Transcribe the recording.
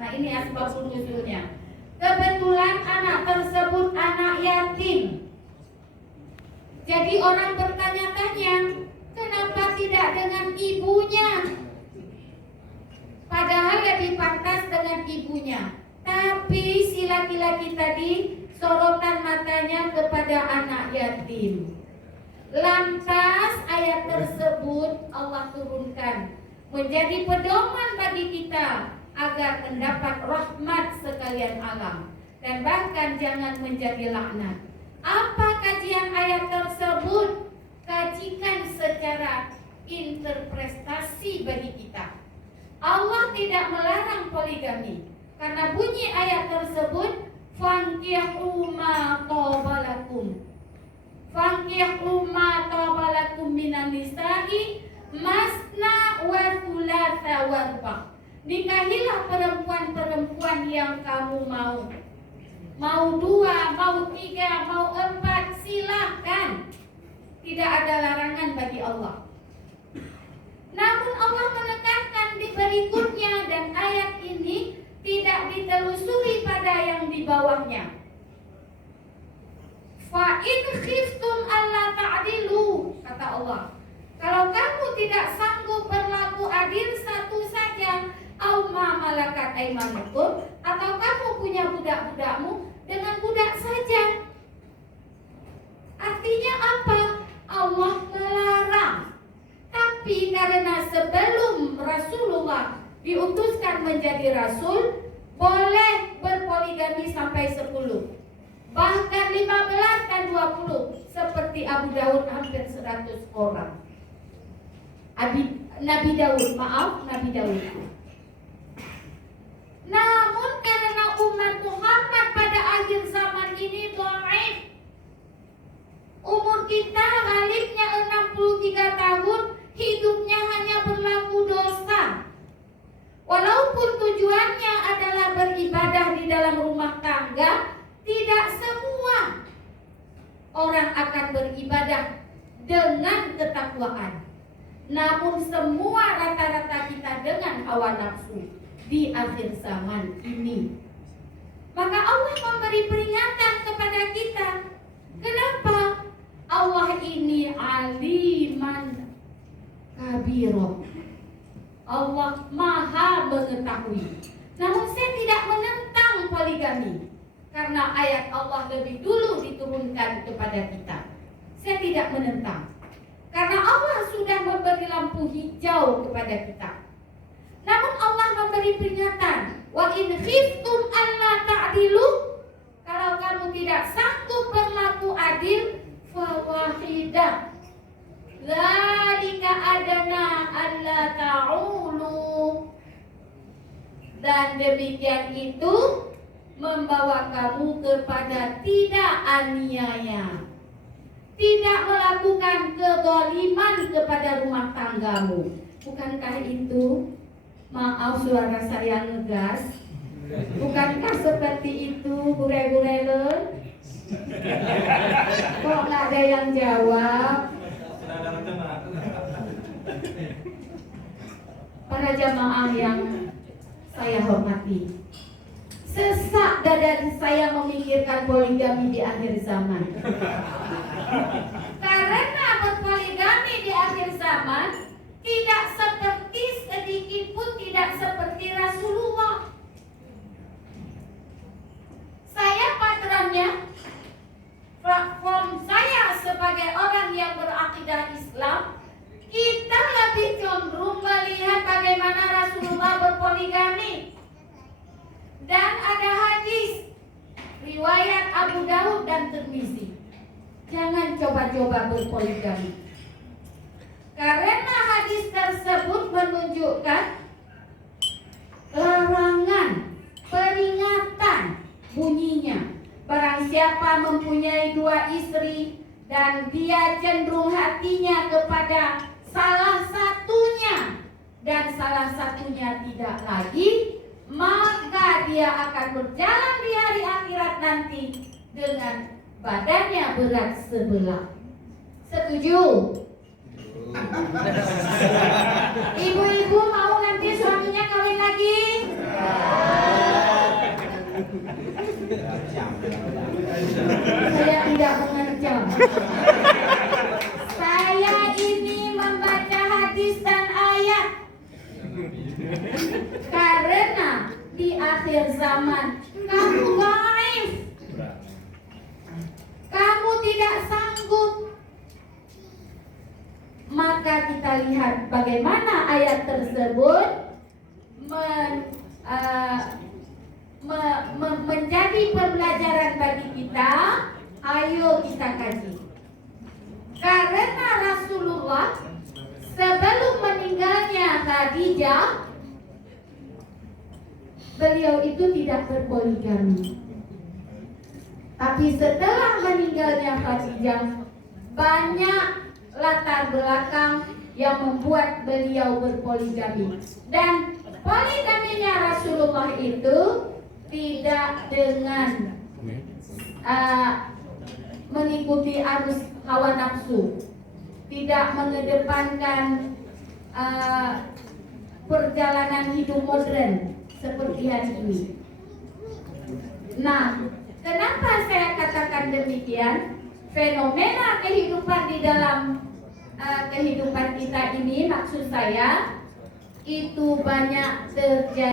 Nah, ini asbabun nuzulnya. Kebetulan anak tersebut anak yatim. Jadi orang bertanya-tanya, kenapa tidak dengan ibunya? Padahal lebih pantas dengan ibunya. Tapi si laki-laki tadi sorotan matanya kepada anak yatim. Lantas ayat tersebut Allah turunkan menjadi pedoman bagi kita agar mendapat rahmat sekalian alam dan bahkan jangan menjadi laknat. Apa kajian ayat tersebut? Kajikan secara interpretasi bagi kita. Allah tidak melarang poligami karena bunyi ayat tersebut fankihu ma tabalakum. Fankihu ma tabalakum minan nisa'i masna wa thulatha wa ruba'. Nikahilah perempuan-perempuan yang kamu mau. Mau 2, mau 3, mau 4, silahkan. Tidak ada larangan bagi Allah. Namun Allah menekankan di berikutnya dan ayat ini tidak ditelusuri pada yang di bawahnya. Fa in khiftum alla ta'dilu, kata Allah. Kalau kamu tidak sanggup berlaku adil satu saja, au ma malakat aimanukum, atau kamu punya budak-budakmu, dengan budak saja. Artinya apa? Allah melarang. Tapi karena sebelum Rasulullah diutuskan menjadi Rasul, boleh berpoligami sampai 10, bahkan 15 dan 20. Seperti Abu Daud hampir 100 orang. Nabi Daud. Namun karena umat Muhammad pada akhir zaman ini dhaif, umur kita ghalibnya 63 tahun, hidupnya hanya berlaku dosa. Walaupun tujuannya adalah beribadah di dalam rumah tangga, tidak semua orang akan beribadah dengan ketakwaan. Namun semua rata-rata kita dengan hawa nafsu di akhir zaman ini. Maka Allah memberi peringatan kepada kita. Kenapa? Allah ini aliman kabiro. Allah maha mengetahui. Namun saya tidak menentang poligami, karena ayat Allah lebih dulu diturunkan kepada kita. Saya tidak menentang, karena Allah sudah memberi lampu hijau kepada kita. Namun Allah memberi peringatan, wa in khiftum alla ta'dilu, kalau kamu tidak sanggup berlaku adil, fawahidah, dzalika adana alla ta'ulu, dan demikian itu membawa kamu kepada tidak aniaya, tidak melakukan kezaliman kepada rumah tanggamu. Bukankah itu? Maaf suara saya ngegas. Bukankah seperti itu, bure-burele? Kok nggak ada yang jawab? Para jamaah yang saya hormati, sesak dada saya memikirkan poligami di akhir zaman. Karena berpoligami di akhir zaman tidak seperti, sedikit pun tidak seperti Rasulullah. Saya patronnya, platform saya sebagai orang yang berakidah Islam, kita lebih cenderung melihat bagaimana Rasulullah berpoligami. Dan ada hadis riwayat Abu Daud dan Tirmizi, jangan coba-coba berpoligami. Karena hadis tersebut menunjukkan larangan, peringatan bunyinya. Barang siapa mempunyai 2 istri dan dia cenderung hatinya kepada salah satunya dan salah satunya tidak lagi, maka dia akan berjalan di hari akhirat nanti dengan badannya berat sebelah. Setuju? Ibu-ibu mau nanti suaminya kawin lagi? akhir zaman. Kamu dhaif. Kamu tidak sanggup. Maka kita lihat bagaimana ayat tersebut menjadi pembelajaran bagi kita. Ayo kita kaji. Karena Rasulullah sebelum meninggalnya Khadijah, beliau itu tidak berpoligami. Tapi setelah meninggalnya Khadijah, banyak latar belakang yang membuat beliau berpoligami. Dan poligaminya Rasulullah itu tidak dengan mengikuti arus hawa nafsu, tidak mengedepankan perjalanan hidup modern seperti hari ini. Nah, kenapa saya katakan demikian? Fenomena kehidupan di dalam kehidupan kita ini, maksud saya, itu banyak terjadi.